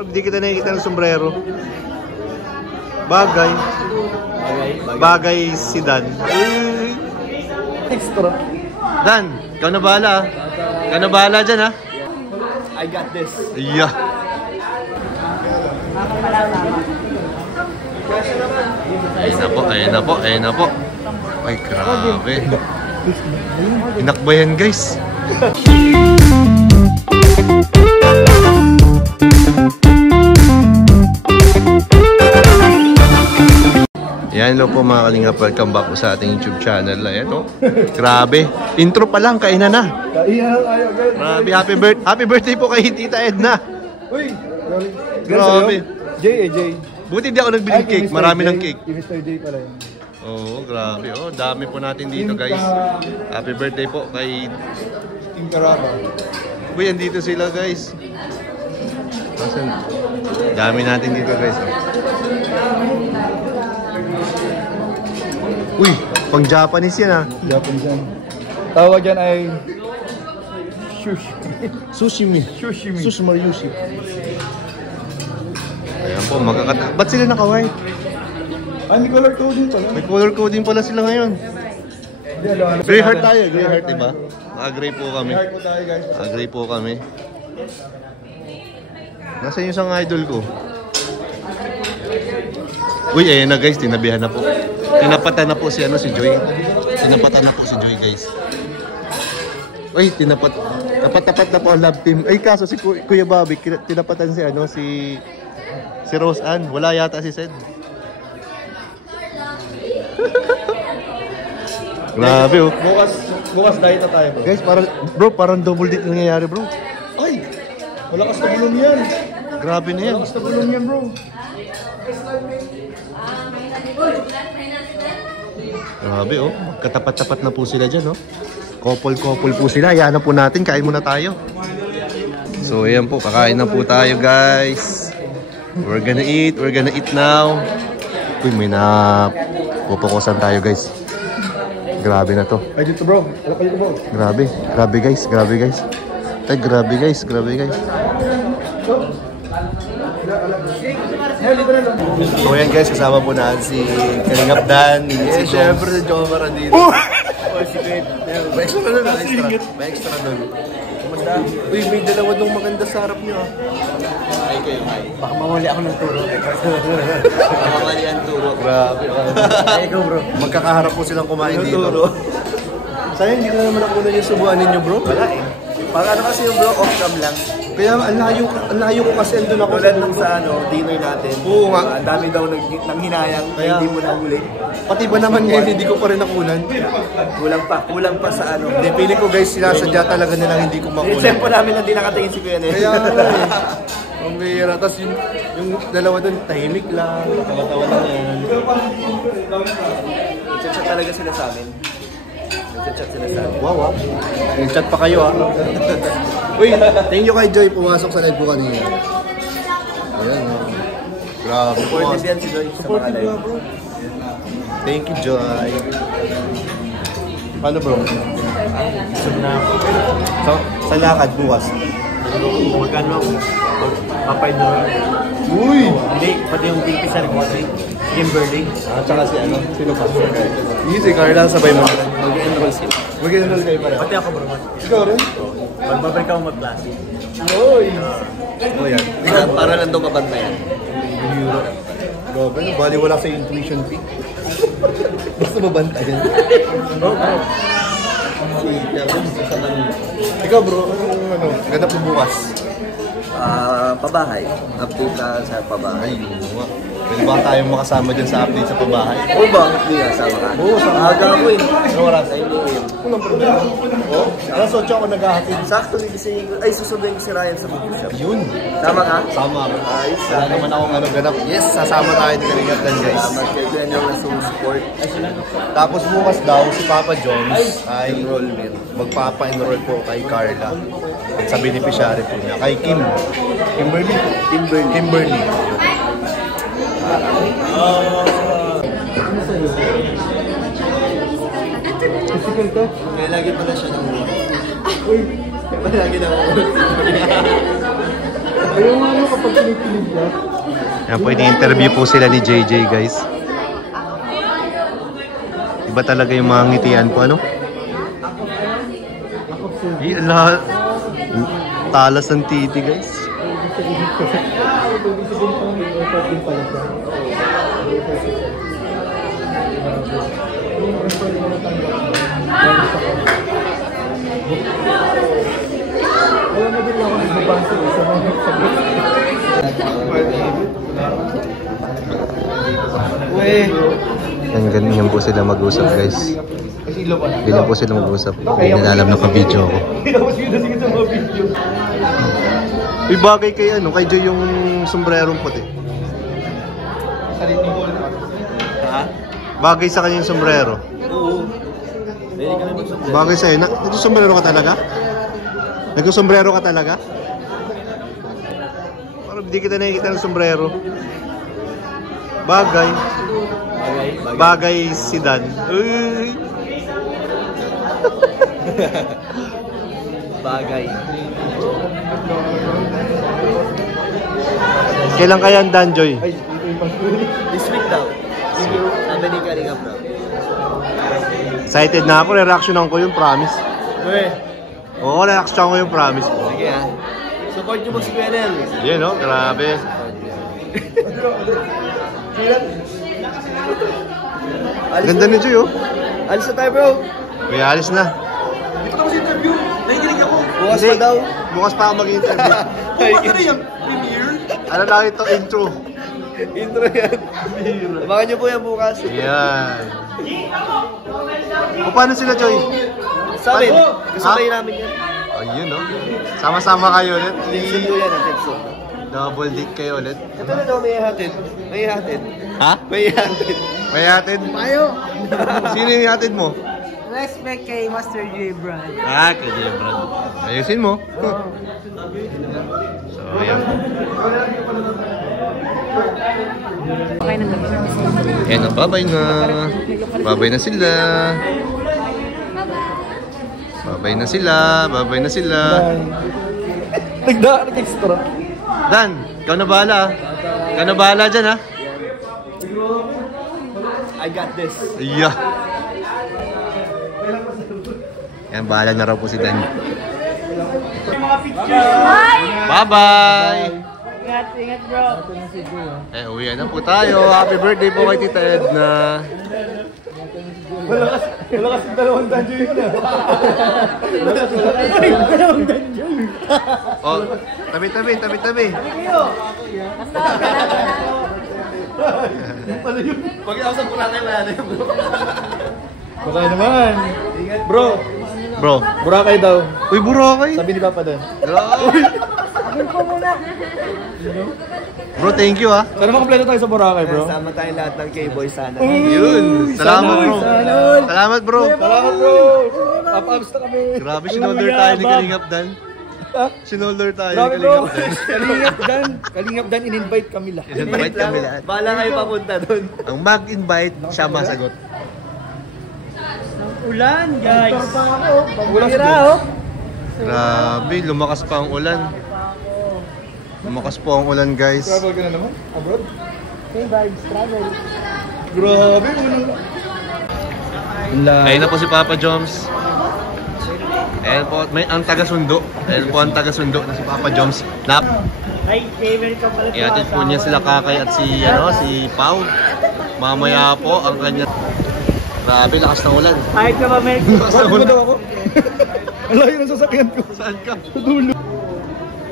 Hindi kita nakikita ng sombrero. Bagay. Bagay si Dan. Extra. Dan, ikaw na bahala. Ikaw na bahala dyan ha. I got this. Yeah. Ayun na po. Ay, grabe. Inakbayan guys. Yan, hello po mga kalingap. Welcome back po sa ating YouTube channel. Ayan o. Grabe. Intro pa lang, kainan na. Grabe, happy birthday po kay Tita Edna. Uy, grabe. Jay. Buti di ako nagbili ng cake. Marami ng cake. Mr. Jay pala yun. Oo, grabe. Oh, dami po natin dito guys. Happy birthday po kay Team Caraba. Uy, andito sila guys. Asan? Dami natin dito guys. Uy, pang Japanese yan ah. Japanese yan. Tawag yan ay Sushimi. Sushimi. Sushimaryushi. Ayan po, ba't sila naka-white? May color coding pala. May color coding pala sila ngayon. Grey heart tayo, grey heart diba? Naka-grey po kami. Grey heart po tayo guys. Naka-grey po kami. Nasaan yung isang idol ko? Uy, ayan na guys, tinabihan na po. Tinapatan na po si Joy. Tinapatan na po si Joy guys. Uy, tapat na po ang love team. Ay, kaso si Kuya Bobby, tinapatan si Rose Ann. Wala yata si Sed. Grabe oh. Bukas diet na tayo bro. Guys, parang double date nangyayari bro. Ay! Malakas na bulong yan. Grabe na yan. Malakas na bulong yan bro. Grabe oh. Katapat-tapat na po sila dyan oh. Couple po sila. Hayaan na po natin. Kain muna tayo. So ayan po. Kakain na po tayo guys. We're gonna eat now. Uy, may pupukusan tayo guys. Grabe na to. Ay dito bro. Alakay ko bro. Grabe guys. Ay grabe guys. So ayan guys, kasama po na si Kalingap Dan. Eh, syempre si Jomar andito. May extra doon. Uy, may dalawa dong maganda sa harap nyo. Ay kayo, ay. Baka mawali ako ng turo. Baka mawali ang turo. Grabe. Ay, ikaw bro. Magkakaharap po silang kumain dito. Sayang, hindi ko na naman nakunan yung subuan ninyo bro. Wala eh. Para ano kasi yung bro, off-cam lang. Kaya ang layo ko kasi andun ako. Tulad nung sa dinner natin. Oo nga. Ang dami daw nang hinayang, kaya hindi mo nahuli. Pati ba naman ngayon, hindi ko pa rin nakunan. Kulang pa sa Hindi, feeling ko guys, sinasadya talaga nilang hindi ko makunan. Tempo namin lang din nakatingin si Kuya Nel. Kaya ang bihira. Tapos yung dalawa doon, tahimik lang. Tawa-tawa lang yan. Chat talaga sila sa amin. Nag-chat sila sa amin. Wow. Nag-chat pa kayo ah. Uy, thank you kay Joy. Pumasok sa live ko kanina. Ayan oh. Grabe. Supportive yan si Joy sa mga live. Thank you, Joy. Paano bro? Isog na ako. So, sa lakad bukas. Magkano ako? Papay doon. Uy! Hindi, pati yung pinkisan ko si Kimberly. At saka sino pa? Si Carla, sabay mo. Mag-enroll sila. Mag-enroll kayo pala. Pati ako bro. Ikaw rin? Magbabalik ako mag-klase. Uy! O yan. Para lang daw mabantayan. Grabe, bali wala sa intuition fee. Basta mabantayan. Ikaw bro, ganap mo bukas? Pabahay. Update ka sa pabahay. Pwede ba tayong makasama dyan sa update sa pabahay? Oo ba? Hindi nga, sama ka. Oo, sama Aga mo eh. Ano oras? Walang problema. Oo? Alas 8 ako naghahatid. Sakto, susunduin ko si Ryan sa book shop. Yun. Tama ka? Sama. Ayos. Wala naman akong ganap. Yes, sasama tayo ni Kalingap Dan guys. Salamat kayo dyan yung nasusupport. Tapos bukas daw si Papa Jones ay Enrollment. magpapa-enroll po kay Carla. Sa beneficiary po niya. Kay Kimberly. Physical ka? Kaya lagi pala siya ng uwi. Uy! Kaya lagi na ako. Yung ano kapag pinipinig ka? Yan po, ini-interview po sila ni JJ, guys. Iba talaga yung mga ngitian po, ano? Talas ng titi, guys. Wala na din ako nagbabasa sa mga sagot. Yan, ganyan po sila mag-usap, guys. Ganyan po sila mag-usap. Hindi nila alam na pa-video ako. Uy, bagay kay ano, kay Joy yung sombrerong puti. Bagay sa kanya yung sombrero. Bagay sa'yo. Nagsusombrero ka talaga? Nagsusombrero ka talaga? Parang hindi kita nakikita ng sombrero. Bagay. Bagay si Dan. Uy. Bagay. Kailan kaya ang Dan, Joy? This week daw. Sabi ni Kalinga bro. Excited na ako. Reactionan ko yung promise. Oo, reaction ko yung promise ko. Sige ha. Support nyo mo si Kuyanel. Yan, no? Grabe. Ganda ni Joy, oh. Alis na tayo bro. May alis na. Dito ako sa interview. Nahigilig ako. Bukas Hindi, pa daw. Bukas pa ako mag-interview. Bukas na yung premiere. Ano lang ito? Intro. Intro yan. Abangan nyo po yan bukas. Yan. O, paano sila, Joy? Sa amin. Kasabay Ha? namin yan. Ayun, no? Sama-sama kayo ulit. Sundo yan ang text. Double date kayo ulit. Ito na daw may hatid. May hatid. Ha? May hatid. May hatid? Tayo! Sino yung hatid mo? Respect kay Master J. Brad. Ah, kay J. Brad. Ayusin mo. So, ayan. Okay na naman. Ayan, babay na. Babay na sila. Babay na sila. Babay na sila. Nag-extra. Dan, ikaw na bahala. Ikaw na bahala dyan, ha? I got this. Yeah. Yan, bahala na raw po si Dan. Bye-bye! Ingat bro. Uwi na po tayo. Happy birthday po kay Tita Edna. Wala kasi dalawang danjo yun ah. Dalawang danjol. Oh, tabi-tabi. Pag-iawasap ko natin wala na yun bro. Baka naman. Bro. Bro. Boracay daw. Uy, Boracay. Sabi ni Papa doon. Sabihin ko muna. Bro, thank you, ha. Sana makompleto tayo sa Boracay bro. Sama tayong lahat ng K-Boys sana. Yun. Salamat, bro. Salamat, bro. Salamat bro. Papa-abs na kami. Grabe, sinolder tayo ni Kalingap Dan. Sinolder tayo ni Grabe bro. Kalingap Dan. Kalingap Dan, in-invite kami lahat. In-invite kami lahat. Bahala kayo papunta doon. Ang mag-invite, siya masagot. Ulan, guys. Ulan Tira, oh. Grabe, lumakas pa ang ulan. Lumakas po ang ulan, guys. Travel ka na naman? Abroad? Okay, vibes, travel. Grabe, ulan. Ayun na po si Papa Joms. Ayan po, may ang taga-sundo. Ayan po ang taga-sundo na si Papa Joms. Hi, welcome pala. Iatid po niya sila Kakay at si Pau. Mamaya po ang kanya. Grabe, lakas ng ulan. Kahit ka ba, Mel? Lakas ng ulan. ako? Ang layo ng sasakyan ko. Saan ka? Sa dulo.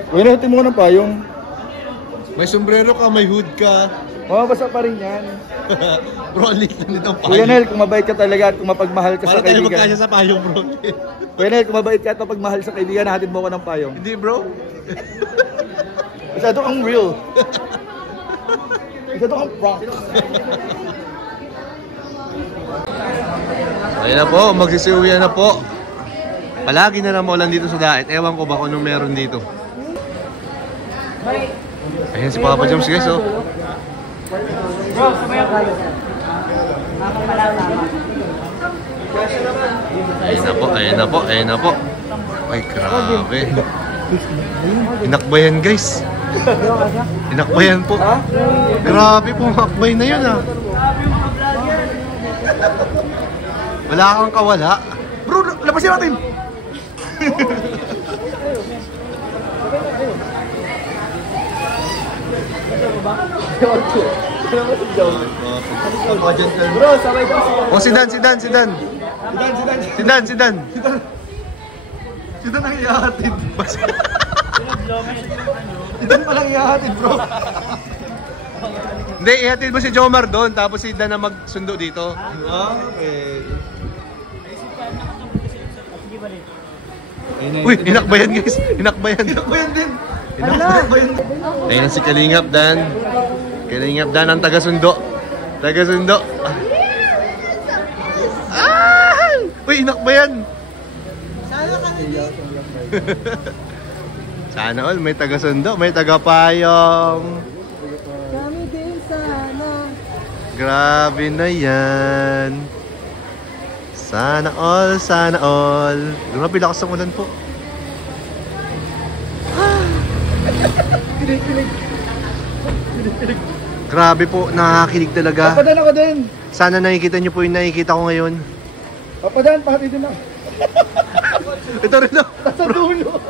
Uy, natin mo ka ng payong. May sombrero ka, may hood ka. Mababasa pa rin yan. Bro, lit na nitong Kuya payong. Nel, kung mabait ka talaga at kung mapagmahal ka Para sa tayo kaibigan. magkasya sa payong, bro. Kuya Nel, kung mabait ka at mapagmahal sa kaibigan, natin mo ka ng payong. Hindi, bro. Masyado kang real. Masyado kang prank. Ayun na po, magsisiuwian na po. Palagi na lang maulan dito sa Daet. Ewan ko ba kung anong meron dito. Ayan si Papa Joms, guys, oh. Bro, sumaya tayo. Ayan na po. Ay, grabe. Inakbayan, guys. Inakbayan po. Grabe po, makbay na yun ah. Wala kang kawala. Bro, labasin natin! Bro, sabay ko siya. Oh, si Dan. Sidan. Sidan ang ihahatid. Sidan palang ihahatid, bro. Hindi, ihatid mo si Jomar doon, tapos si Dan na magsundo dito. Okay. Uy, inakbayan guys. Inakbayan. Inakbayan din. Inakbayan. Ayun na si Kalingap Dan. Kalingap Dan ang taga-sundo. Taga-sundo. Ah! Uy, inakbayan. Sana all, may taga-sundo, may taga-payong. Kami din sana. Grabe na yan. Sana all, sana all. Grabe lakas ng ulan po. Grabe po, nakakakilig talaga. Papadan ako din. Sana nakikita niyo po yung nakikita ko ngayon. Papadan, pati din na. Ito rin na. Sa dulo.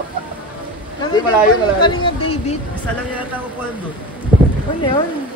Hindi, malayo. Kalinga David. Isa lang yata ako po doon. Ano yun?